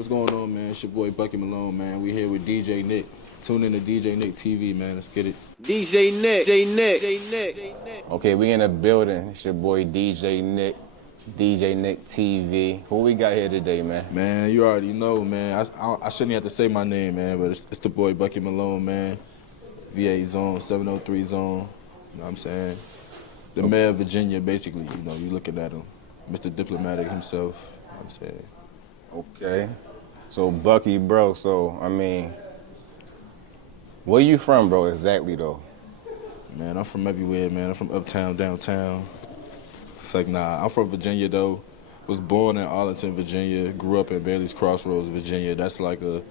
What's going on, man? It's your boy Bucky Malone, man. We here with DJ Nick. Tune in to DJ Nick TV, man. Let's get it. DJ Nick, DJ Nick. Okay, we in the building. It's your boy DJ Nick, DJ Nick TV. Who we got here today, man? Man, you already know, man. I shouldn't have to say my name, man, but it's the boy Bucky Malone, man. VA Zone, 703 Zone. You know what I'm saying? The mayor of Virginia, basically. You know, you looking at him. Mr. Diplomatic himself. You know what I'm saying? Okay. So, Bucky, bro, where you from, bro, exactly, though? Man, I'm from everywhere, man. I'm from uptown, downtown. It's like, nah, I'm from Virginia, though. Was born in Arlington, Virginia. Grew up in Bailey's Crossroads, Virginia. That's like a,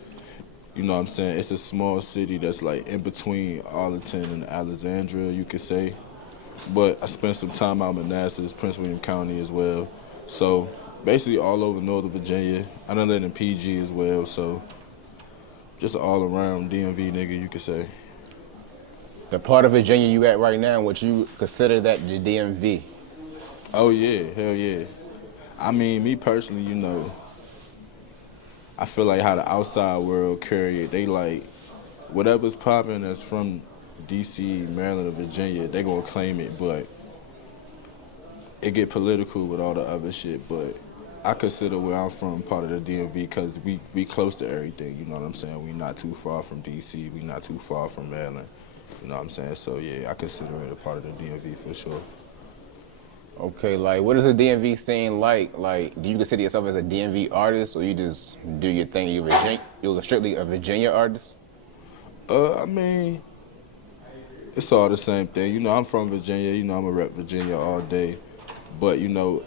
you know what I'm saying? It's a small city that's like in between Arlington and Alexandria, you could say. But I spent some time out in Manassas, Prince William County as well. So basically all over Northern Virginia. I done lived in PG as well, so just all around DMV nigga, you could say. The part of Virginia you at right now, would you consider that the DMV? Oh yeah, hell yeah. I mean, me personally, you know, I feel like how the outside world carry it. They like, whatever's popping that's from DC, Maryland, or Virginia, they gonna claim it, but it get political with all the other shit. But I consider where I'm from part of the DMV because we close to everything, you know what I'm saying? We not too far from DC, we not too far from Maryland, you know what I'm saying? So yeah, I consider it a part of the DMV for sure. Okay, like, what is the DMV scene like? Like, do you consider yourself as a DMV artist, or you just do your thing? You're strictly a Virginia artist? I mean, it's all the same thing. You know, I'm from Virginia. You know, I'm a rep Virginia all day. But, you know,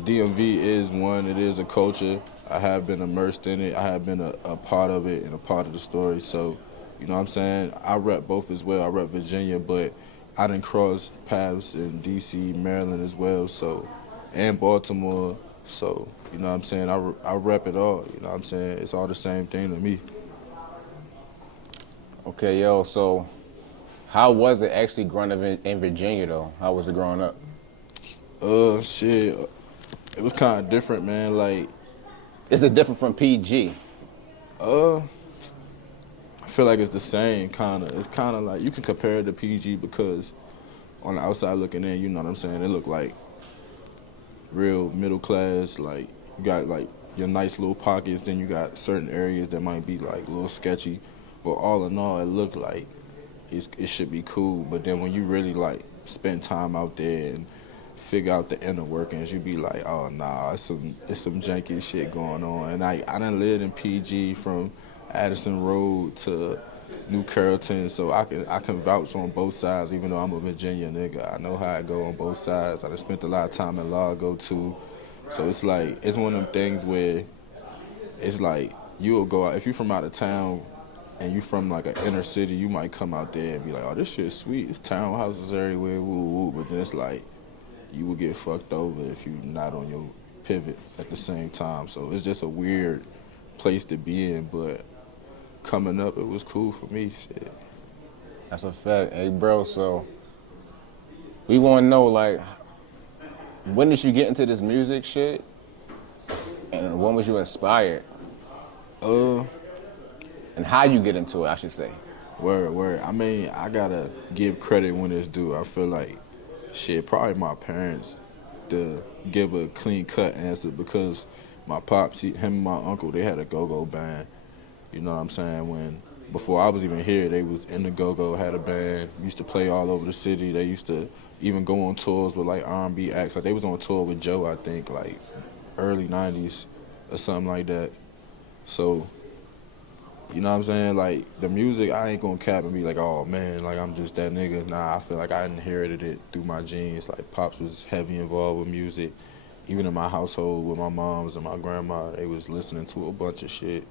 DMV is one. It is a culture. I have been immersed in it. I have been a part of it and a part of the story. So, you know what I'm saying? I rep both as well. I rep Virginia, but I done crossed paths in D.C., Maryland as well, so, and Baltimore. So, you know what I'm saying? I rep it all. You know what I'm saying? It's all the same thing to me. Okay, yo, so how was it actually growing up in Virginia, though? How was it growing up? Shit. It was kind of different, man. Like, Is it different from PG? I feel like it's the same, kind of. It's kind of like, you can compare it to PG because on the outside looking in, you know what I'm saying, it look like real middle class. Like, you got like your nice little pockets, then you got certain areas that might be like a little sketchy. But all in all, it looked like it should be cool. But then when you really like spend time out there and figure out the inner workings, you be like, oh nah, it's some janky shit going on. And I done lived in PG from Addison Road to New Carrollton, so I can vouch on both sides, even though I'm a Virginia nigga. I know how it go on both sides. I done spent a lot of time in Largo too. So it's like, it's one of them things where it's like, you'll go out, if you from out of town and you from like an inner city, you might come out there and be like, oh, this shit's sweet. It's townhouses everywhere, woo woo. But then it's like, you will get fucked over if you not on your pivot at the same time. So it's just a weird place to be in, but coming up, it was cool for me, shit. That's a fact. Hey, bro, so we want to know, like, when did you get into this music shit? And when was you inspired? And how you get into it, I should say. Word. I mean, I gotta give credit when it's due. I feel like, shit, probably my parents to give a clean-cut answer because my pops, him and my uncle, they had a go-go band. You know what I'm saying? Before I was even here, they was in the go-go, had a band, used to play all over the city. They used to even go on tours with like R&B acts. Like they was on tour with Joe, I think, like early 90s or something like that. So, you know what I'm saying? Like the music, I ain't gonna cap and be like, oh man, like I'm just that nigga. Nah, I feel like I inherited it through my genes. Like Pops was heavy involved with music. Even in my household with my moms and my grandma, they was listening to a bunch of shit.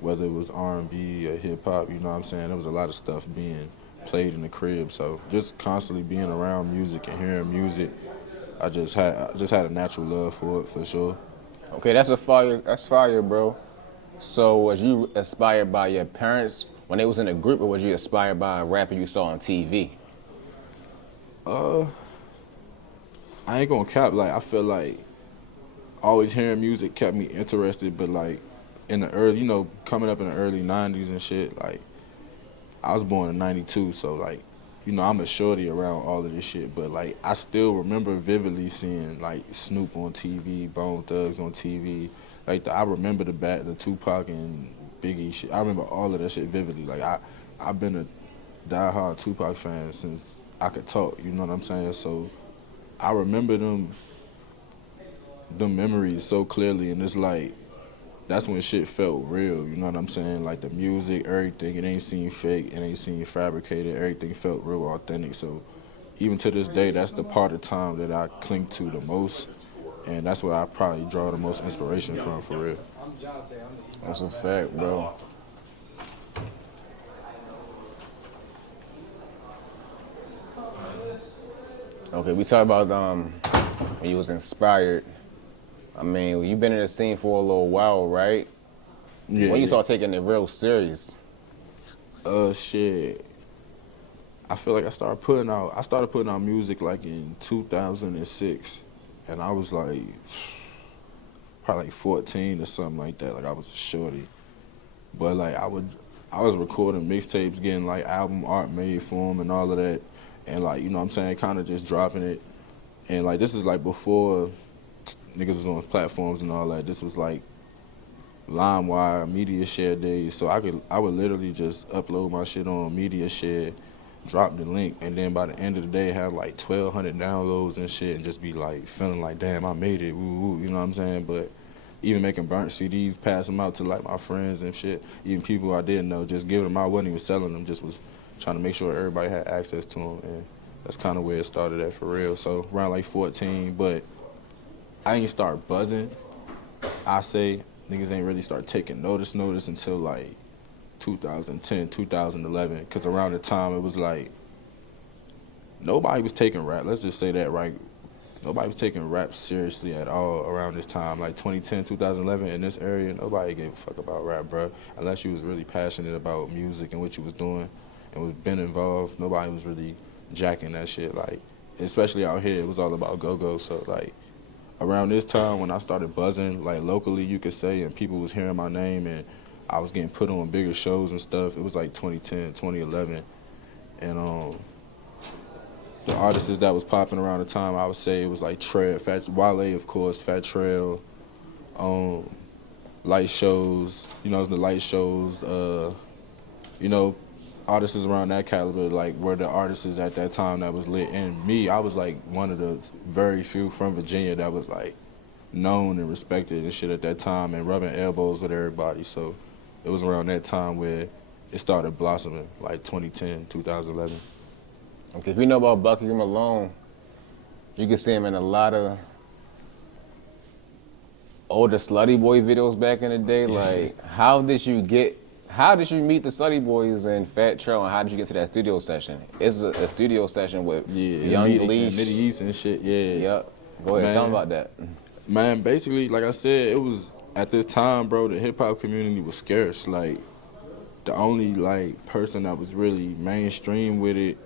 Whether it was R&B or hip-hop, you know what I'm saying? There was a lot of stuff being played in the crib. So just constantly being around music and hearing music, I just had a natural love for it, for sure. Okay, that's fire, bro. So was you inspired by your parents when they was in a group, or was you inspired by a rapper you saw on TV? I ain't gonna cap, like I feel like always hearing music kept me interested, but like in the early, coming up in the early 90s and shit, like, I was born in 92, so, like, I'm a shorty around all of this shit, but, like, I still remember vividly seeing, like, Snoop on TV, Bone Thugs on TV. Like, I remember the Tupac and Biggie shit. I remember all of that shit vividly. Like, I've been a diehard Tupac fan since I could talk, you know what I'm saying? So I remember them memories so clearly, and it's like, that's when shit felt real, you know what I'm saying? Like the music, everything, it ain't seem fake, it ain't seem fabricated, everything felt real authentic. So even to this day, that's the part of time that I cling to the most, and that's where I probably draw the most inspiration from, for real. That's a fact, bro. Okay, we talked about when you was inspired. I mean, you've been in the scene for a little while, right? Yeah. When you start taking it real serious? Shit. I feel like I started putting out music like in 2006, and I was like probably like 14 or something like that. Like I was a shorty, but like I was recording mixtapes, getting like album art made for them and all of that, and like you know what I'm saying, kind of just dropping it, and like this is like before niggas was on platforms and all that. This was like LimeWire, Media Share days, so I would literally just upload my shit on Media Share, drop the link, and then by the end of the day have like 1,200 downloads and shit, and just be like feeling like, damn, I made it, woo woo, you know what I'm saying? But even making burnt CDs, pass them out to like my friends and shit, even people I didn't know, just giving them out, wasn't even selling them, just was trying to make sure everybody had access to them, and that's kind of where it started at for real. So around like 14, but I ain't start buzzing, I say. Niggas ain't really start taking notice until like 2010, 2011, because around the time it was like nobody was taking rap. Let's just say that, right? Nobody was taking rap seriously at all around this time. Like 2010, 2011, in this area, nobody gave a fuck about rap, bro. Unless you was really passionate about music and what you was doing and was been involved, nobody was really jacking that shit. Like, especially out here, it was all about go-go. So, like, around this time when I started buzzing, like locally you could say, and people was hearing my name and I was getting put on bigger shows and stuff, it was like 2010, 2011. And the artists that was popping around the time, I would say it was like Trel, Wale, of course, Fat Trel, light shows, the light shows, artists around that caliber, like, were the artists at that time that was lit. And me, I was, like, one of the very few from Virginia that was, like, known and respected and shit at that time and rubbing elbows with everybody. So it was around that time where it started blossoming, like 2010, 2011. Okay, if you know about Bucky and Malone, you can see him in a lot of older Slutty Boy videos back in the day. Like, how did you meet the Slutty Boys and Fat Trel, and how did you get to that studio session? It's a studio session with Young Bleach. Mid-East and shit, yeah. Yep. Go ahead, tell me about that. Man, basically, like I said, it was, at this time, bro, the hip-hop community was scarce. Like, the only, like, person that was really mainstream with it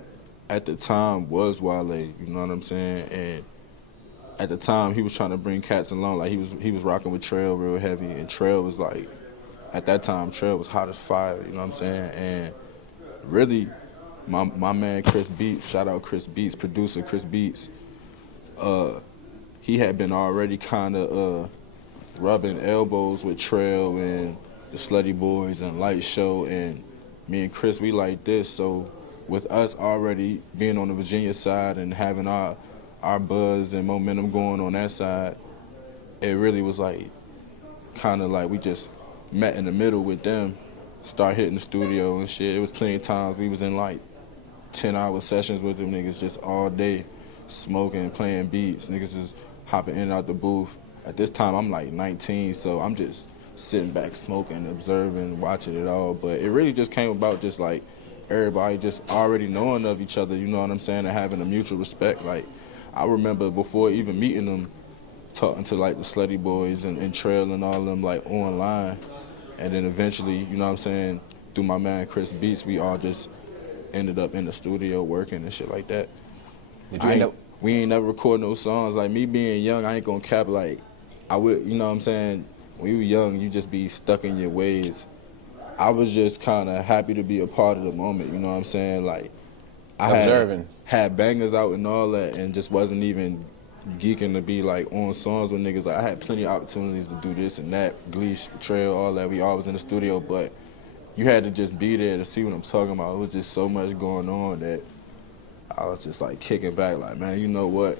at the time was Wale, you know what I'm saying? And at the time, he was trying to bring cats along. Like, he was rocking with Trel real heavy, and Trel was, like, at that time, Trel was hot as fire, you know what I'm saying? And really, my man Chris Beats, shout out Chris Beats, producer Chris Beats, he had been already kind of rubbing elbows with Trel and the Slutty Boys and Light Show, and me and Chris, we like this. So with us already being on the Virginia side and having our buzz and momentum going on that side, it really was like kind of like we just met in the middle with them, start hitting the studio and shit. It was plenty of times we was in like 10-hour sessions with them niggas just all day, smoking, playing beats. Niggas is hopping in and out the booth. At this time, I'm like 19, so I'm just sitting back smoking, observing, watching it all. But it really just came about just like everybody just already knowing of each other, you know what I'm saying, and having a mutual respect. Like, I remember before even meeting them, talking to like the Slutty Boys and Trel and all of them like online. And then eventually, you know what I'm saying, through my man Chris Beats, we all just ended up in the studio working and shit like that. We ain't never recorded no songs. Like, me being young, I ain't gonna cap, like, I would, you know what I'm saying, when you young, you just be stuck in your ways. I was just kind of happy to be a part of the moment, you know what I'm saying? Like, Observing. had bangers out and all that, and just wasn't even geeking to be like on songs with niggas. Like, I had plenty of opportunities to do this and that, Gleesh, Trel, all that. We always in the studio, but you had to just be there to see what I'm talking about. It was just so much going on that I was just like kicking back, like, man, you know what?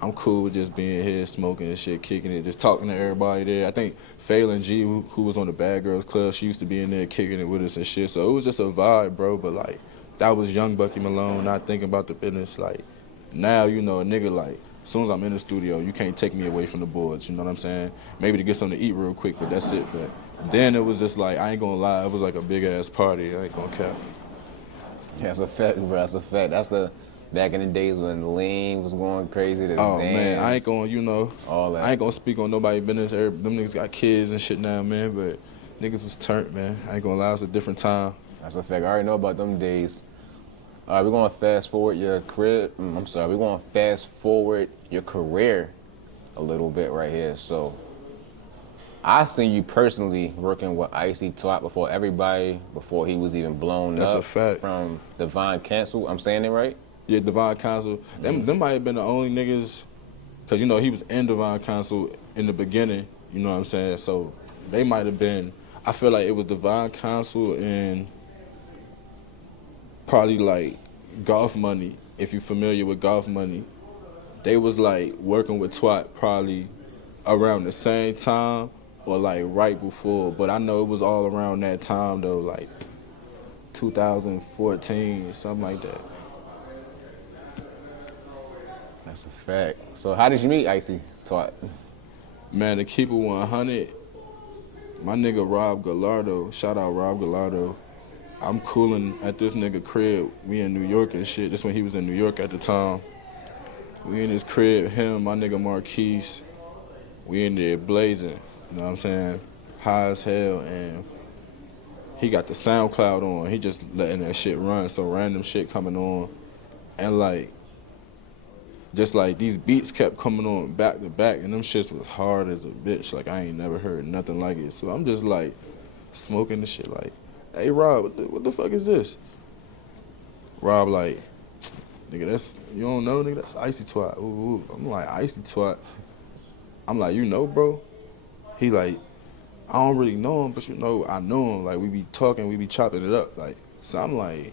I'm cool with just being here, smoking and shit, kicking it, just talking to everybody there. I think Phelan G, who was on the Bad Girls Club, she used to be in there kicking it with us and shit. So it was just a vibe, bro. But like, that was young Bucky Malone, not thinking about the business. Like, now, you know, a nigga like, as soon as I'm in the studio, you can't take me away from the boards, you know what I'm saying? Maybe to get something to eat real quick, but that's it. But then it was just like, I ain't gonna lie, it was like a big ass party. I ain't gonna cap. Yeah, that's a fact, bro. That's a fact. That's the back in the days when Lean was going crazy. The Oh, Zans, man, I ain't gonna, you know, all that. I ain't gonna speak on nobody's business. Them niggas got kids and shit now, man, but niggas was turned, man. I ain't gonna lie, it's a different time. That's a fact. I already know about them days. All right, we're going to fast forward your career. We're going to fast forward your career a little bit right here. So, I seen you personally working with Icytwat before everybody, before he was even blown That's up. a fact. From Divine Cancel. I'm saying it right? Yeah, Divine Council. Them might have been the only niggas, because, you know, he was in Divine Council in the beginning, you know what I'm saying? So, they might have been, I feel like it was Divine Council and probably like Golf Money, if you're familiar with Golf Money. They was like working with Twat probably around the same time or like right before, but I know it was all around that time though, like 2014, something like that. That's a fact. So how did you meet Icytwat? Man, to keep it 100, my nigga Rob Gallardo, shout out Rob Gallardo, I'm cooling at this nigga crib. We in New York and shit. This when he was in New York at the time. We in his crib, him, my nigga Marquise. We in there blazing, you know what I'm saying? High as hell, and he got the SoundCloud on. He just letting that shit run, so random shit coming on. And like, just like these beats kept coming on back to back, and them shits was hard as a bitch. Like, I ain't never heard nothing like it. So I'm just like, smoking the shit like, hey, Rob, what the fuck is this? Rob like, nigga, that's, you don't know, nigga, that's Icytwat. Ooh. I'm like, Icytwat? I'm like, you know, bro? He like, I don't really know him, but you know, I know him. Like, we be talking, we be chopping it up. Like, so I'm like,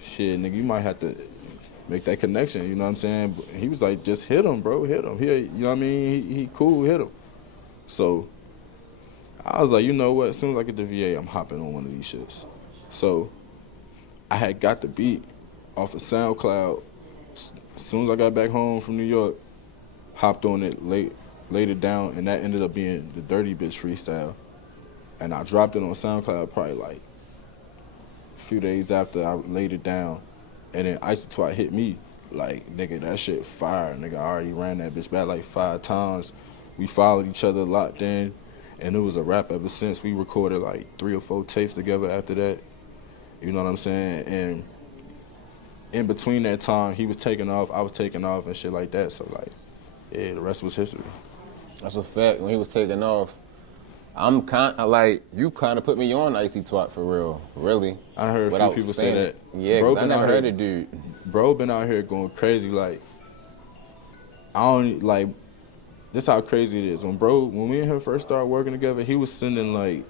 shit, nigga, you might have to make that connection, you know what I'm saying? But he was like, just hit him, bro, hit him. He, you know what I mean? He cool, hit him. So I was like, you know what? As soon as I get the VA, I'm hopping on one of these shits. So I had got the beat off of SoundCloud. As soon as I got back home from New York, hopped on it, laid it down, and that ended up being the Dirty Bitch freestyle. And I dropped it on SoundCloud probably like a few days after I laid it down. And then Icytwat hit me like, nigga, that shit fire. Nigga, I already ran that bitch back like 5 times. We followed each other, locked in. And it was a rap ever since. We recorded like 3 or 4 tapes together after that. You know what I'm saying? And in between that time, he was taking off, I was taking off and shit like that. So like, yeah, the rest was history. That's a fact. When he was taking off, I'm kind of like, you kind of put me on Icytwat for real, really. I heard a few people say that. Yeah, because I never heard it, dude. Bro been out here going crazy. Like, I don't, like, this how crazy it is. When me and him first started working together, he was sending like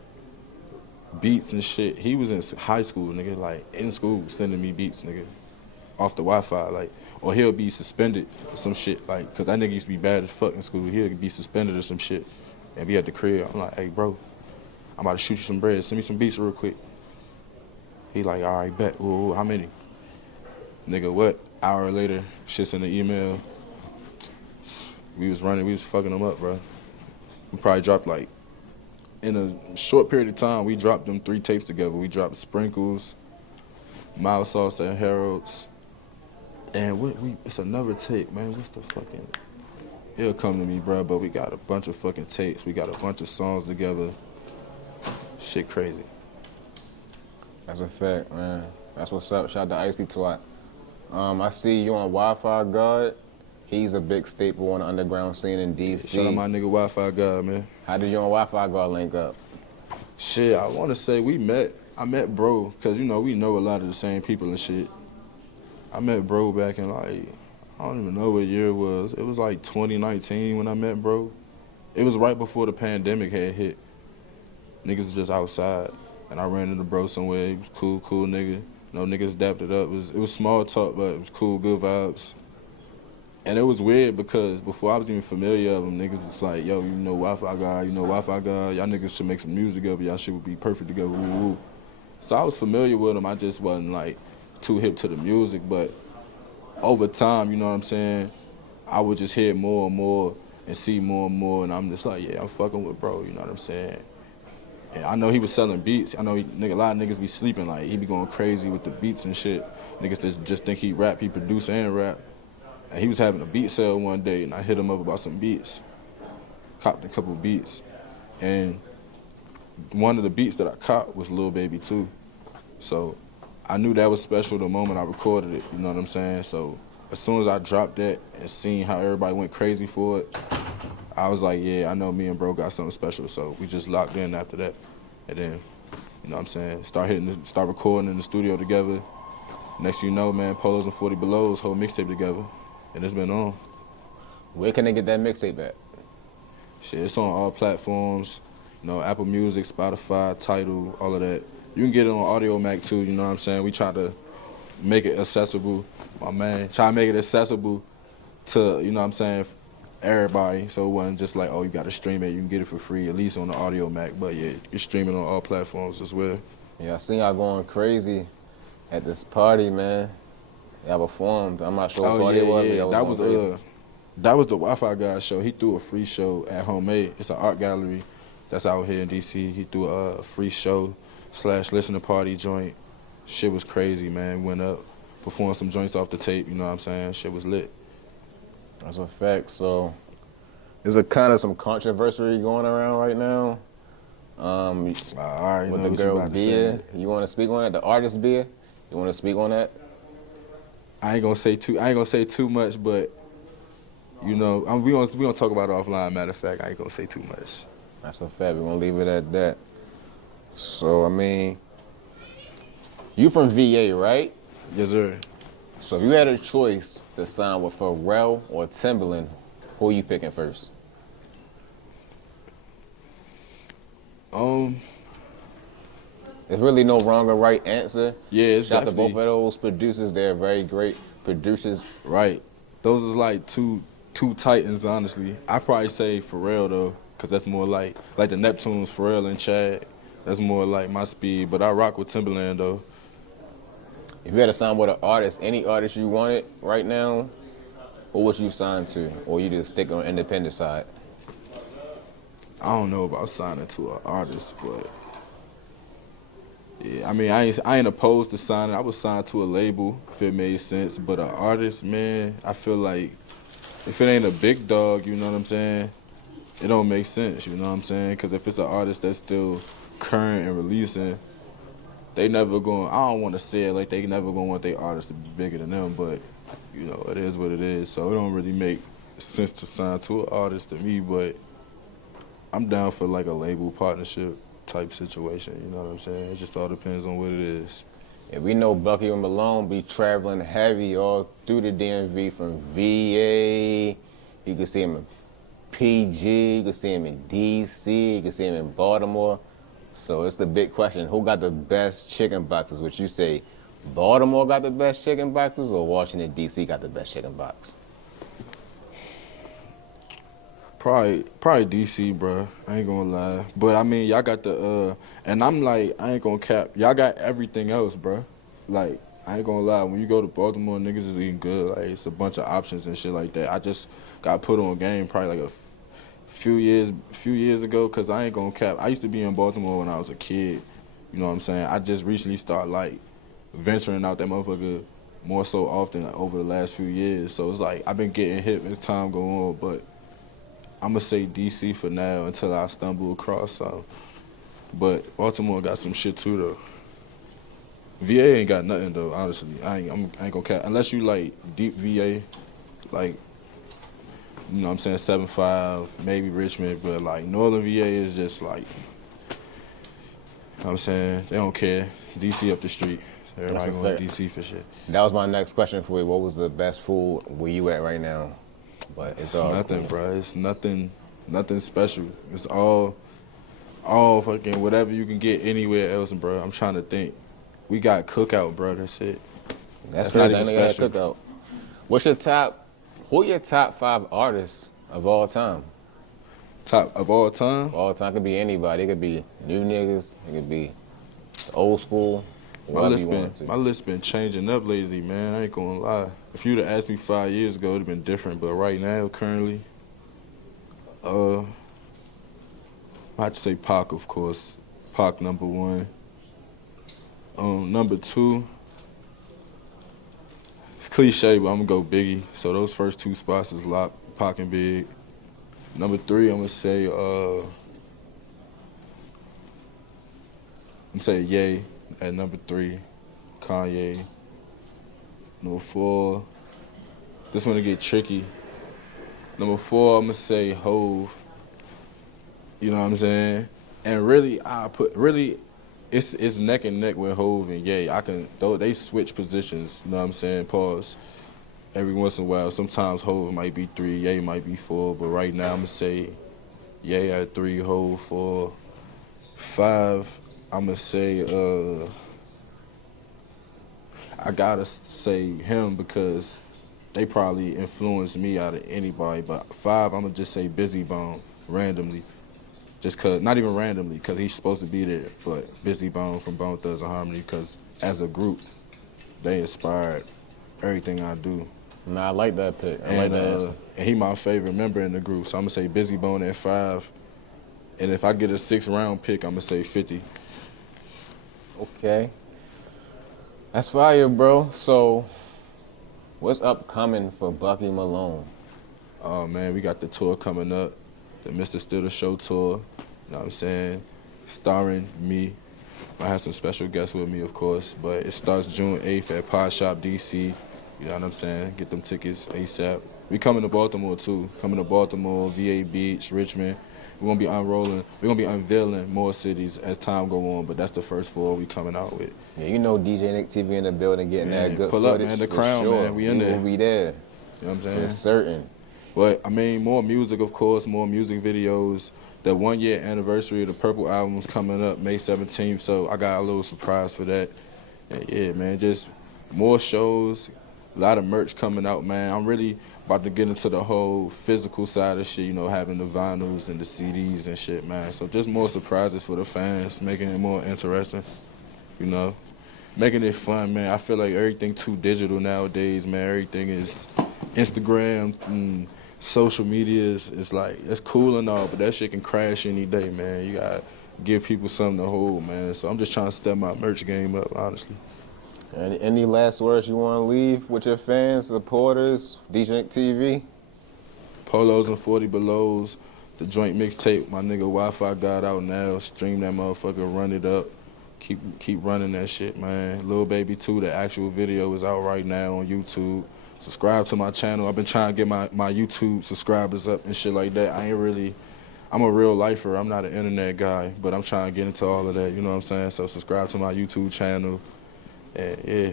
beats and shit. He was in high school, nigga, like in school sending me beats, nigga, off the Wi-Fi, like, or he'll be suspended or some shit, like, cause that nigga used to be bad as fuck in school. He'll be suspended or some shit and be at the crib. I'm like, hey, bro, I'm about to shoot you some bread. Send me some beats real quick. He like, all right, bet. Ooh, how many? Nigga, what? Hour later, shit's in the email. We was fucking them up, bro. We probably dropped like, in a short period of time, we dropped them 3 tapes together. We dropped Sprinkles, Mild Sauce and Harold's, and it's another tape, man. What's the fucking, it'll come to me, bro, but we got a bunch of fucking tapes. We got a bunch of songs together. Shit crazy. That's a fact, man. That's what's up. Shout out to Icytwat. I see you on Wifigawd. He's a big staple on the underground scene in DC. Shout out my nigga Wifigawd, man. How did you and Wifigawd link up? Shit, I want to say I met bro, because, you know, we know a lot of the same people and shit. I met bro back in, like, I don't even know what year it was. It was like 2019 when I met bro. It was right before the pandemic had hit. Niggas was just outside, and I ran into bro somewhere. He was cool nigga. You know, niggas dapped it up. It was small talk, but it was cool, good vibes. And it was weird because before I was even familiar of him, niggas was like, yo, you know Wifigawd, y'all niggas should make some music together, y'all shit would be perfect together, woo woo. So I was familiar with him, I just wasn't like too hip to the music, but over time, you know what I'm saying, I would just hear more and more and see more and more, and I'm just like, yeah, I'm fucking with bro, you know what I'm saying? And I know he was selling beats. I know a lot of niggas be sleeping, like he be going crazy with the beats and shit. Niggas that just think he rap, he produce and rap. And he was having a beat sale one day, and I hit him up about some beats. Copped a couple beats. And one of the beats that I copped was Lil Baby too. So I knew that was special the moment I recorded it, you know what I'm saying? So as soon as I dropped that and seen how everybody went crazy for it, I was like, yeah, I know me and bro got something special. So we just locked in after that. And then, you know what I'm saying, start recording in the studio together. Next thing you know, man, Polos and 40 Belows whole mixtape together. And it's been on. Where can they get that mixtape at? Shit, it's on all platforms. You know, Apple Music, Spotify, Tidal, all of that. You can get it on Audio Mac too, you know what I'm saying? We try to make it accessible. My man, try to make it accessible to, you know what I'm saying, everybody. So it wasn't just like, oh, you got to stream it. You can get it for free, at least on the Audio Mac. But yeah, you're streaming on all platforms as well. Yeah, I seen y'all going crazy at this party, man. Y'all performed. I'm not sure what party it was. Yeah, but that was the Wifigawd show. He threw a free show at Homemade. It's an art gallery that's out here in DC. He threw a free show / listening party joint. Shit was crazy, man. Went up, performed some joints off the tape. You know what I'm saying? Shit was lit. That's a fact. So there's a kind of some controversy going around right now. I already with know the what girl you about to Bia. say. You want to speak on that? The artist Bia. You want to speak on that? I ain't gonna say too much, but you know, we gonna talk about it offline. Matter of fact, I ain't gonna say too much. That's a fact. We're gonna leave it at that. So I mean, you from VA, right? Yes, sir. So if you had a choice to sign with Pharrell or Timbaland, who are you picking first? There's really no wrong or right answer. Yeah, it's Shout out to definitely both of those producers. They're very great producers. right. Those is like two titans, honestly. I probably say Pharrell though, cause that's more like the Neptunes, Pharrell and Chad. That's more like my speed. But I rock with Timbaland though. If you had to sign with an artist, any artist you wanted right now, who would you sign to? Or you just stick on the independent side? I don't know about signing to an artist, but yeah, I mean, I ain't opposed to signing. I would sign to a label if it made sense, but an artist, man, I feel like if it ain't a big dog, you know what I'm saying, it don't make sense, you know what I'm saying? Because if it's an artist that's still current and releasing, they never going, I don't want to say it like they never going to want their artist to be bigger than them, but, you know, it is what it is. So it don't really make sense to sign to an artist to me, but I'm down for like a label partnership type situation, you know what I'm saying? It just all depends on what it is. Yeah, we know Bucky and Malone be traveling heavy all through the DMV from VA. You can see him in PG, you can see him in DC, you can see him in Baltimore. So it's the big question, who got the best chicken boxes? Would you say Baltimore got the best chicken boxes or Washington, D.C. got the best chicken box? Probably DC, bro. I ain't gonna lie. But I mean, y'all got the and I'm like, I ain't gonna cap. Y'all got everything else, bro. Like, I ain't gonna lie. When you go to Baltimore, niggas is eating good. Like, it's a bunch of options and shit like that. I just got put on game probably like a few years ago, cause I ain't gonna cap. I used to be in Baltimore when I was a kid. You know what I'm saying? I just recently started like venturing out that motherfucker more so often over the last few years. So it's like I've been getting hit as time go on, but I'm gonna say DC for now until I stumble across some. But Baltimore got some shit too though. VA ain't got nothing though, honestly. I ain't gonna cap. Unless you like deep VA, like you know what I'm saying, 7-5, maybe Richmond, but like Northern VA is just like, you know what I'm saying, they don't care. It's DC up the street. Everybody going to DC for shit. That was my next question for you. What was the best food where you at right now? But it's all nothing, cool. bro. It's nothing special. It's all fucking whatever you can get anywhere else, bro. I'm trying to think. We got Cookout, bro. That's it. That's not crazy. even I know you special. had Cookout. Who are your top 5 artists of all time? Top of all time? All time could be anybody. It could be new niggas. It could be old school. My list been changing up lately, man. I ain't gonna lie. If you'd have asked me 5 years ago, it'd have been different. But right now, currently, I have to say Pac, of course. Pac number 1. Number 2, it's cliche, but I'm gonna go Biggie. So those first 2 spots is locked, Pac and Big. Number 3, I'm gonna say Ye at number 3, Kanye. Number 4, this one to get tricky. Number 4, I'm gonna say Hove. You know what I'm saying? And really, it's neck and neck with Hove and Ye. They switch positions. You know what I'm saying? Pause. Every once in a while, sometimes Hove might be 3, Ye might be 4, but right now I'm gonna say Ye at 3, Hove 4. 5, I'm gonna say I gotta say him because they probably influenced me out of anybody. But 5, I'm gonna just say Busy Bone randomly. Just cause, not even randomly, cause he's supposed to be there, but Busy Bone from Bone Thugs and Harmony, cause as a group, they inspired everything I do. Nah, I like that pick. I like that answer. And he my favorite member in the group, so I'm gonna say Busy Bone at 5. And if I get a 6th round pick, I'm gonna say 50. Okay. That's fire, bro. So, what's upcoming for Bucky Malone? Oh man, we got the tour coming up. The Mr. Still the Show tour, you know what I'm saying? Starring me. I have some special guests with me, of course, but it starts June 8th at Pod Shop DC. You know what I'm saying? Get them tickets ASAP. We coming to Baltimore, too. Coming to Baltimore, VA Beach, Richmond. We're going to be unrolling. We're going to be unveiling more cities as time go on, but that's the first 4 we coming out with. Yeah, you know DJ Nick TV in the building getting that good pull footage. Pull up, man. The Crown, sure. man. We in there. We'll be there. You know what I'm saying? For certain. But, I mean, more music, of course, more music videos. The 1-year anniversary of the Purple album's coming up May 17th, so I got a little surprise for that. And yeah, man, just more shows, a lot of merch coming out, man. I'm really about to get into the whole physical side of shit, you know, having the vinyls and the CDs and shit, man. So just more surprises for the fans, making it more interesting, you know. Making it fun, man. I feel like everything too digital nowadays, man. Everything is Instagram and social media is like, it's cool and all, but that shit can crash any day, man. You gotta give people something to hold, man. So I'm just trying to step my merch game up, honestly. Any last words you want to leave with your fans, supporters, DJ Nick TV? Polos and 40 Belows, the joint mixtape, my nigga Wifigawd out now. Stream that motherfucker, run it up. Keep running that shit, man. Lil Baby 2, the actual video is out right now on YouTube. Subscribe to my channel. I've been trying to get my YouTube subscribers up and shit like that. I'm a real lifer. I'm not an internet guy, but I'm trying to get into all of that, you know what I'm saying? So subscribe to my YouTube channel. And yeah.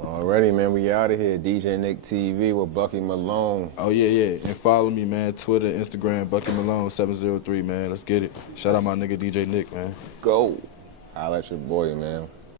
Alrighty, man, we out of here. DJ Nick TV with Bucky Malone. Oh, yeah. And follow me, man. Twitter, Instagram, Bucky Malone 703, man. Let's get it. Shout out my nigga DJ Nick, man. Go. I'll let your boy, man.